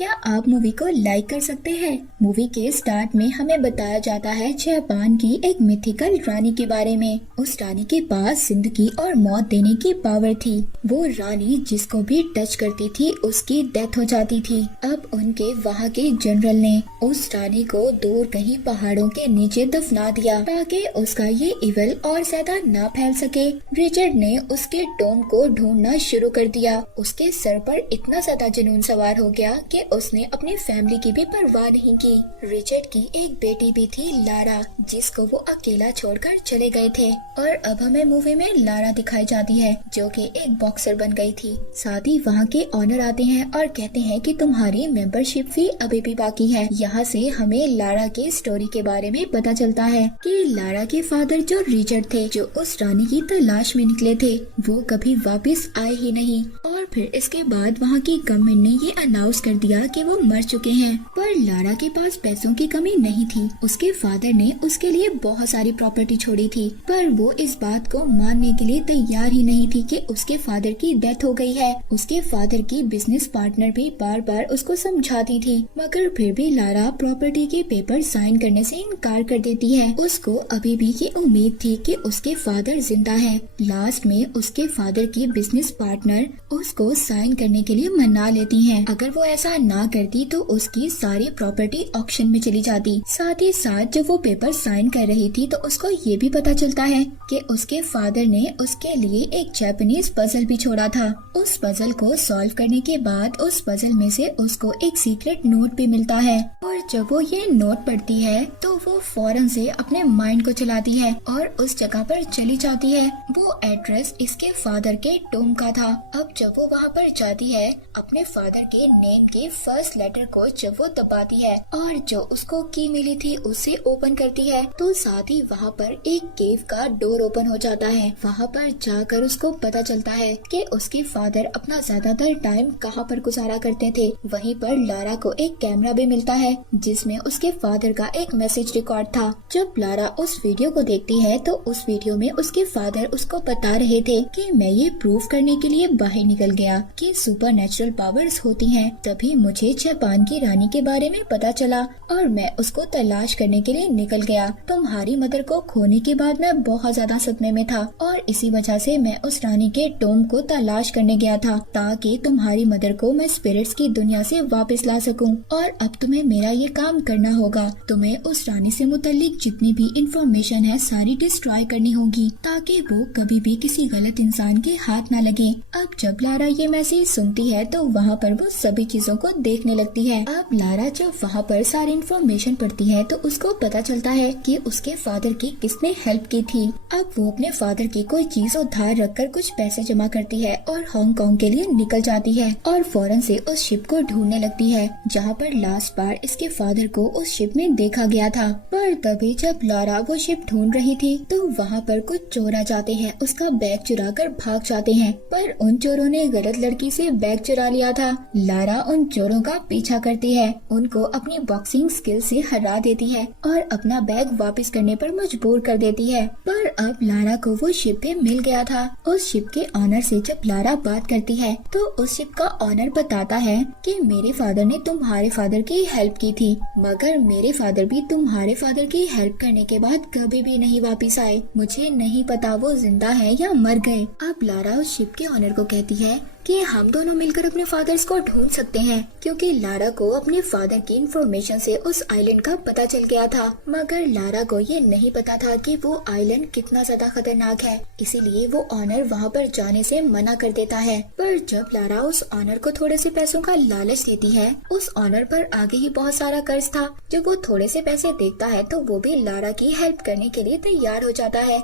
क्या आप मूवी को लाइक कर सकते हैं? मूवी के स्टार्ट में हमें बताया जाता है जापान की एक मिथिकल रानी के बारे में। उस रानी के पास जिंदगी और मौत देने की पावर थी। वो रानी जिसको भी टच करती थी उसकी डेथ हो जाती थी। अब उनके वहाँ के जनरल ने उस रानी को दूर कहीं पहाड़ों के नीचे दफना दिया ताकि उसका ये इवल और ज्यादा ना फैल सके। रिचर्ड ने उसके टॉम को ढूंढना शुरू कर दिया। उसके सर पर इतना ज्यादा जुनून सवार हो गया कि उसने अपनी फैमिली की भी परवाह नहीं की। रिचर्ड की एक बेटी भी थी लारा, जिसको वो अकेला छोड़कर चले गए थे। और अब हमें मूवी में लारा दिखाई जाती है जो कि एक बॉक्सर बन गई थी। साथ ही वहाँ के ऑनर आते हैं और कहते हैं कि तुम्हारी मेंबरशिप फी अभी भी बाकी है। यहाँ से हमें लारा के स्टोरी के बारे में पता चलता है कि लारा के फादर जो रिचर्ड थे, जो उस रानी की तलाश में निकले थे, वो कभी वापस आए ही नहीं। और फिर इसके बाद वहाँ की गवर्नमेंट ने ये अनाउंस कर दिया कि वो मर चुके हैं। पर लारा के पास पैसों की कमी नहीं थी। उसके फादर ने उसके लिए बहुत सारी प्रॉपर्टी छोड़ी थी, पर वो इस बात को मानने के लिए तैयार ही नहीं थी कि उसके फादर की डेथ हो गई है। उसके फादर की बिजनेस पार्टनर भी बार बार उसको समझाती थी, मगर फिर भी लारा प्रॉपर्टी के पेपर साइन करने से इनकार कर देती है। उसको अभी भी ये उम्मीद थी कि उसके फादर जिंदा है। लास्ट में उसके फादर की बिजनेस पार्टनर उसको साइन करने के लिए मना लेती है। अगर वो ऐसा ना करती तो उसकी सारी प्रॉपर्टी ऑक्शन में चली जाती। साथ ही साथ जब वो पेपर साइन कर रही थी तो उसको ये भी पता चलता है कि उसके फादर ने उसके लिए एक जापानीज पजल भी छोड़ा था। उस पजल को सॉल्व करने के बाद उस पजल में से उसको एक सीक्रेट नोट भी मिलता है। और जब वो ये नोट पढ़ती है तो वो फौरन से अपने माइंड को चलाती है और उस जगह पर चली जाती है। वो एड्रेस इसके फादर के टॉम का था। अब जब वो वहाँ पर जाती है, अपने फादर के नेम के फर्स्ट लेटर को जब वो दबाती है और जो उसको की मिली थी उससे ओपन करती है, तो साथ ही वहाँ पर एक केव का डोर ओपन हो जाता है। वहाँ पर जाकर उसको पता चलता है कि उसके फादर अपना ज्यादातर टाइम कहाँ पर गुजारा करते थे। वहीं पर लारा को एक कैमरा भी मिलता है जिसमें उसके फादर का एक मैसेज रिकॉर्ड था। जब लारा उस वीडियो को देखती है तो उस वीडियो में उसके फादर उसको बता रहे थे कि मैं ये प्रूव करने के लिए बाहर निकल गया कि सुपर नेचुरल पावर्स होती हैं। तभी मुझे जापान की रानी के बारे में पता चला और मैं उसको तलाश करने के लिए निकल गया। तुम्हारी मदर को खोने के बाद मैं बहुत ज्यादा सदमे में था और इसी वजह से मैं उस रानी के टॉम को तलाश करने गया था ताकि तुम्हारी मदर को मैं स्पिरिट्स की दुनिया से वापस ला सकूं। और अब तुम्हें मेरा ये काम करना होगा। तुम्हें उस रानी से मुताल्लिक जितनी भी इंफॉर्मेशन है सारी डिस्ट्रॉय करनी होगी ताकि वो कभी भी किसी गलत इंसान के हाथ न लगे। अब जब लारा ये मैसेज सुनती है तो वहाँ पर वो सभी चीजों को देखने लगती है। अब लारा जब वहाँ पर सारी इंफॉर्मेशन पढ़ती है तो उसको पता चलता है कि उसके फादर की किसने हेल्प की थी। अब वो अपने फादर की कोई चीज उधार रखकर कुछ पैसे जमा करती है और हांगकांग के लिए निकल जाती है और फौरन से उस शिप को ढूंढने लगती है जहाँ पर लास्ट बार इसके फादर को उस शिप में देखा गया था। पर तभी जब लारा वो शिप ढूंढ रही थी तो वहाँ पर कुछ चोर आ जाते हैं, उसका बैग चुरा कर भाग जाते हैं। पर उन चोरों ने गलत लड़की से बैग चुरा लिया था। लारा उन चोरों का पीछा करती है, उनको अपनी बॉक्सिंग स्किल से हरा देती है और अपना बैग वापस करने पर मजबूर कर देती है। पर अब लारा को वो शिप भी मिल गया था। उस शिप के ऑनर से जब लारा बात करती है तो उस शिप का ऑनर बताता है कि मेरे फादर ने तुम्हारे फादर की हेल्प की थी, मगर मेरे फादर भी तुम्हारे फादर की हेल्प करने के बाद कभी भी नहीं वापस आए। मुझे नहीं पता वो जिंदा है या मर गए। अब लारा उस शिप के ऑनर को कहती है कि हम दोनों मिलकर अपने फादर्स को ढूंढ सकते हैं, क्योंकि लारा को अपने फादर की इंफॉर्मेशन से उस आइलैंड का पता चल गया था। मगर लारा को ये नहीं पता था कि वो आइलैंड कितना ज्यादा खतरनाक है, इसीलिए वो ऑनर वहाँ पर जाने से मना कर देता है। पर जब लारा उस ऑनर को थोड़े से पैसों का लालच देती है, उस ऑनर पर आगे ही बहुत सारा कर्ज था। जब वो थोड़े से पैसे देखता है तो वो भी लारा की हेल्प करने के लिए तैयार हो जाता है।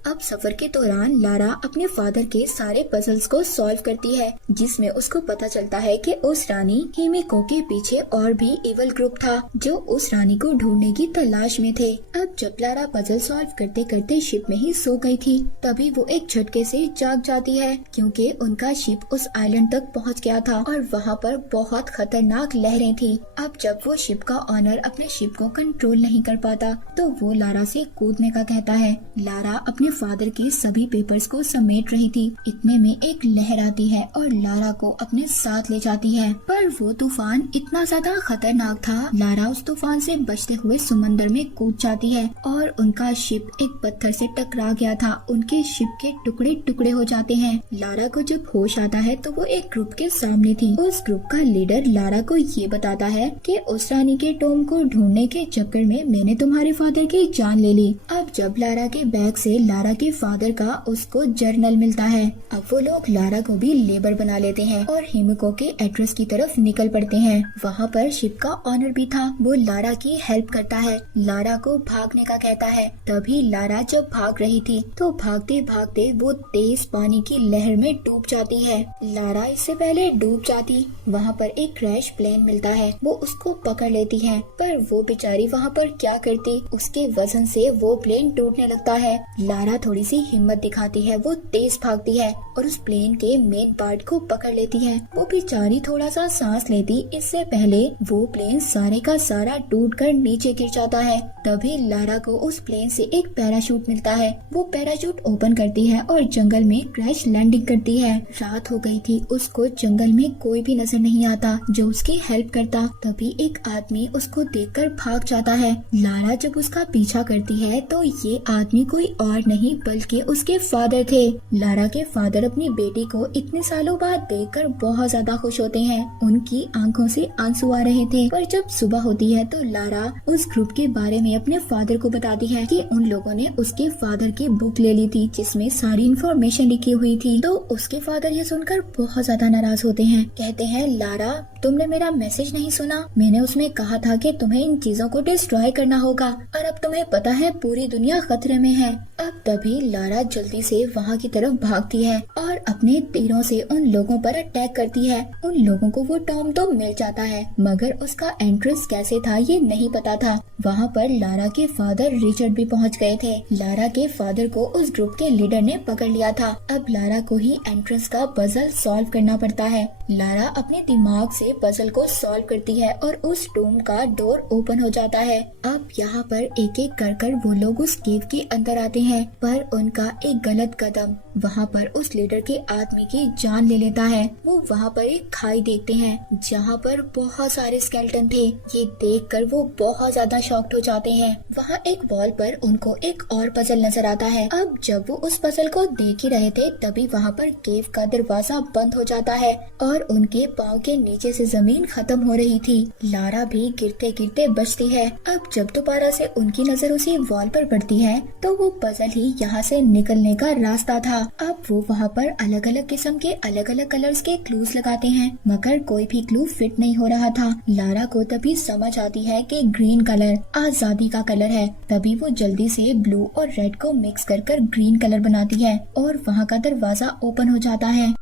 अब सफर के दौरान लारा अपने फादर के सारे पजल्स को सॉल्व करती है, जिसमें उसको पता चलता है कि उस रानी हिमिको के पीछे और भी इवल ग्रुप था जो उस रानी को ढूंढने की तलाश में थे। अब जब लारा पजल सॉल्व करते करते शिप में ही सो गई थी, तभी वो एक झटके से जाग जाती है क्योंकि उनका शिप उस आइलैंड तक पहुंच गया था और वहाँ पर बहुत खतरनाक लहरें थी। अब जब वो शिप का ऑनर अपने शिप को कंट्रोल नहीं कर पाता तो वो लारा से कूदने का कहता है। लारा अपने फादर के सभी पेपर्स को समेट रही थी। इतने में एक लहर आती है और लारा को अपने साथ ले जाती है, पर वो तूफान इतना ज्यादा खतरनाक था। लारा उस तूफान से बचते हुए समंदर में कूद जाती है और उनका शिप एक पत्थर से टकरा गया था। उनके शिप के टुकड़े टुकड़े हो जाते हैं। लारा को जब होश आता है तो वो एक ग्रुप के सामने थी। उस ग्रुप का लीडर लारा को ये बताता है कि उस रानी के टॉम को ढूंढने के चक्कर में मैंने तुम्हारे फादर की जान ले ली। अब जब लारा के बैग से लारा के फादर का उसको जर्नल मिलता है। अब वो लोग लारा को भी लेबर बना लेते हैं और हिमिको के एड्रेस की तरफ निकल पड़ते हैं। वहाँ पर शिप का ऑनर भी था। वो लारा की हेल्प करता है, लारा को भागने का कहता है। तभी लारा जब भाग रही थी तो भागते भागते वो तेज पानी की लहर में डूब जाती है। लारा इससे पहले डूब जाती। वहाँ पर एक क्रैश प्लेन मिलता है, वो उसको पकड़ लेती है, पर वो बेचारी वहाँ पर क्या करती, उसके वजन से वो प्लेन टूटने लगता है। लारा थोड़ी सी हिम्मत दिखाती है, वो तेज भागती है और उस प्लेन के मेन पार्ट को पकड़ लेती है। वो बेचारी थोड़ा सा सांस लेती इससे पहले वो प्लेन सारे का सारा टूटकर नीचे गिर जाता है। तभी लारा को उस प्लेन से एक पैराशूट मिलता है। वो पैराशूट ओपन करती है और जंगल में क्रैश लैंडिंग करती है। रात हो गई थी, उसको जंगल में कोई भी नजर नहीं आता जो उसकी हेल्प करता। तभी एक आदमी उसको देखकर भाग जाता है। लारा जब उसका पीछा करती है तो ये आदमी कोई और नहीं बल्कि उसके फादर थे। लारा के फादर अपनी बेटी को इतने सालों बाद देखकर बहुत ज्यादा खुश होते हैं। उनकी आंखों से आंसू आ रहे थे। पर जब सुबह होती है तो लारा उस ग्रुप के बारे में अपने फादर को बताती है कि उन लोगों ने उसके फादर की बुक ले ली थी जिसमें सारी इन्फॉर्मेशन लिखी हुई थी। तो उसके फादर ये सुनकर बहुत ज्यादा नाराज होते हैं। कहते हैं, लारा तुमने मेरा मैसेज नहीं सुना, मैंने उसमें कहा था कि तुम्हें इन चीजों को डिस्ट्रॉय करना होगा और अब तुम्हें पता है पूरी दुनिया खतरे में है। अब तभी लारा जल्दी से वहाँ की तरफ भागती है और अपने तीरों से उन लोगों पर अटैक करती है। उन लोगों को वो टॉम तो मिल जाता है मगर उसका एंट्रेंस कैसे था ये नहीं पता था। वहाँ पर लारा के फादर रिचर्ड भी पहुँच गए थे। लारा के फादर को उस ग्रुप के लीडर ने पकड़ लिया था। अब लारा को ही एंट्रेंस का पजल सॉल्व करना पड़ता है। लारा अपने दिमाग से पजल को सॉल्व करती है और उस टॉम का डोर ओपन हो जाता है। अब यहाँ पर एक एक कर वो लोग उस केव के अंदर आते हैं, पर उनका एक गलत कदम वहाँ पर उस लीडर के आदमी की जान ले लेता है। वो वहाँ पर एक खाई देखते हैं जहाँ पर बहुत सारे स्केलेटन थे। ये देखकर वो बहुत ज्यादा शॉक्ड हो जाते हैं। वहाँ एक वॉल पर उनको एक और पजल नजर आता है। अब जब वो उस पजल को देख ही रहे थे तभी वहाँ पर केव का दरवाजा बंद हो जाता है और उनके पाँव के नीचे से जमीन खत्म हो रही थी। लारा भी गिरते गिरते बचती है। अब जब दोबारा से उनकी नजर उसी वॉल पर पड़ती है तो वो पजल ही यहाँ से निकलने का रास्ता था। अब वो वहाँ पर अलग अलग किस्म के अलग अलग कलर्स के क्लूज लगाते हैं मगर कोई भी क्लू फिट नहीं हो रहा था। लारा को तभी समझ आती है कि ग्रीन कलर आजादी का कलर है। तभी वो जल्दी से ब्लू और रेड को मिक्स कर ग्रीन कलर बनाती है और वहाँ का दरवाजा ओपन हो जाता है।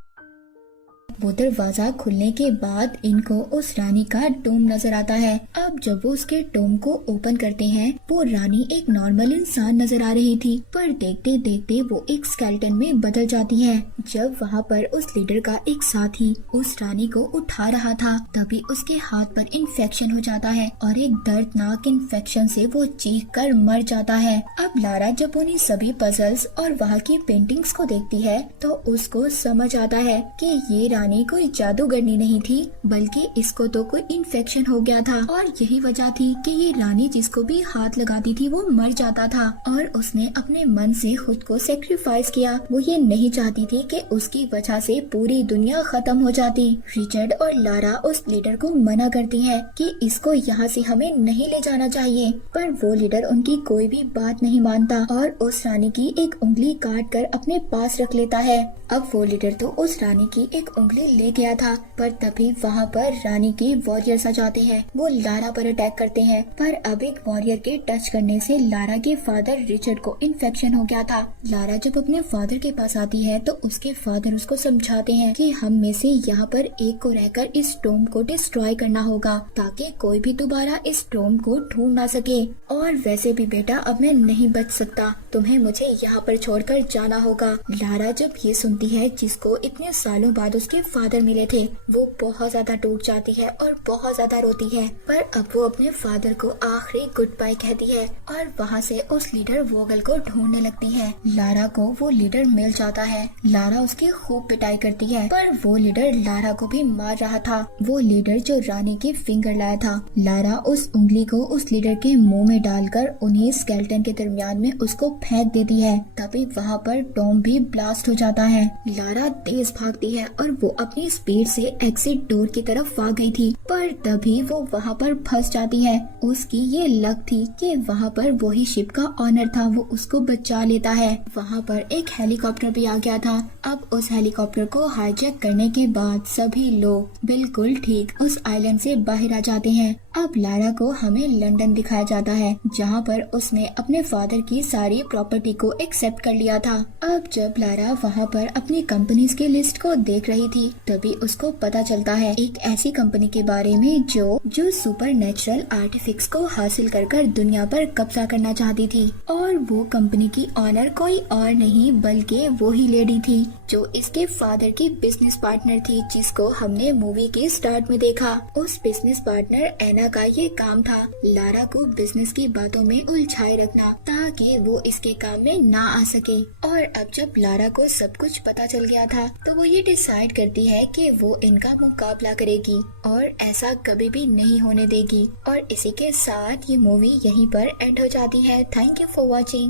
वो दरवाजा खुलने के बाद इनको उस रानी का टॉम नजर आता है। अब जब वो उसके टॉम को ओपन करते हैं वो रानी एक नॉर्मल इंसान नजर आ रही थी, पर देखते देखते वो एक स्केलेटन में बदल जाती है। जब वहाँ पर उस लीडर का एक साथी उस रानी को उठा रहा था तभी उसके हाथ पर इन्फेक्शन हो जाता है और एक दर्दनाक इन्फेक्शन से वो चीख कर मर जाता है। अब लारा जब उन्हीं सभी पजल्स और वहाँ की पेंटिंग्स को देखती है तो उसको समझ आता है कि ये रानी कोई जादूगरनी नहीं थी बल्कि इसको तो कोई इन्फेक्शन हो गया था और यही वजह थी कि ये रानी जिसको भी हाथ लगाती थी वो मर जाता था और उसने अपने मन से खुद को सेक्रीफाइस किया। वो ये नहीं चाहती थी कि उसकी वजह से पूरी दुनिया खत्म हो जाती। रिचर्ड और लारा उस लीडर को मना करती है कि इसको यहाँ से हमें नहीं ले जाना चाहिए, पर वो लीडर उनकी कोई भी बात नहीं मानता और उस रानी की एक उंगली काट कर अपने पास रख लेता है। अब वो लीडर तो उस रानी की एक उंगली ले गया था, पर तभी वहाँ पर रानी के वॉरियर्स आ जाते हैं। वो लारा पर अटैक करते हैं, पर अब एक वॉरियर के टच करने से लारा के फादर रिचर्ड को इन्फेक्शन हो गया था। लारा जब अपने फादर के पास आती है तो उसके फादर उसको समझाते हैं कि हम में से यहाँ पर एक को रहकर इस टॉम को डिस्ट्रॉय करना होगा ताकि कोई भी दोबारा इस टॉम को ढूंढ ना सके। और वैसे भी बेटा अब मैं नहीं बच सकता, तुम्हें मुझे यहाँ पर छोड़कर जाना होगा। लारा जब ये सुनती है जिसको इतने सालों बाद उसके फादर मिले थे, वो बहुत ज्यादा टूट जाती है और बहुत ज्यादा रोती है। पर अब वो अपने फादर को आखिरी गुड बाय कहती है और वहाँ से उस लीडर वोगल को ढूंढने लगती है। लारा को वो लीडर मिल जाता है। लारा उसकी खूब पिटाई करती है, पर वो लीडर लारा को भी मार रहा था। वो लीडर जो रानी की फिंगर लाया था। लारा उस उंगली को उस लीडर के मुंह में डालकर उन्हें स्केलेटन के दरमियान में उसको फेंक देती है। तभी वहाँ पर टॉम भी ब्लास्ट हो जाता है। लारा तेज भागती है और वो अपनी स्पीड से एग्जिट डोर की तरफ भाग गई थी, पर तभी वो वहाँ पर फंस जाती है। उसकी ये लक थी कि वहाँ पर वही शिप का ऑनर था, वो उसको बचा लेता है। वहाँ पर एक हेलीकॉप्टर भी आ गया था। अब उस हेलीकॉप्टर को हाईजैक करने के बाद सभी लोग बिल्कुल ठीक उस आइलैंड से बाहर आ जाते हैं। अब लारा को हमें लंदन दिखाया जाता है, जहाँ पर उसने अपने फादर की सारी प्रॉपर्टी को एक्सेप्ट कर लिया था। अब जब लारा वहाँ पर अपनी कंपनीज की लिस्ट को देख रही थी, तभी उसको पता चलता है एक ऐसी कंपनी के बारे में जो सुपर नेचुरल आर्टिफिक्स को हासिल कर दुनिया पर कब्जा करना चाहती थी। और वो कंपनी की ऑनर कोई और नहीं बल्कि वो ही लेडी थी जो इसके फादर की बिजनेस पार्टनर थी, जिसको हमने मूवी के स्टार्ट में देखा। उस बिजनेस पार्टनर एना का ये काम था लारा को बिजनेस की बातों में उलझाए रखना, ताकि वो इसके काम में ना आ सके। और अब जब लारा को सब कुछ पता चल गया था, तो वो ये डिसाइड करती है कि वो इनका मुकाबला करेगी और ऐसा कभी भी नहीं होने देगी। और इसी के साथ ये मूवी यहीं पर एंड हो जाती है। Thank you for watching.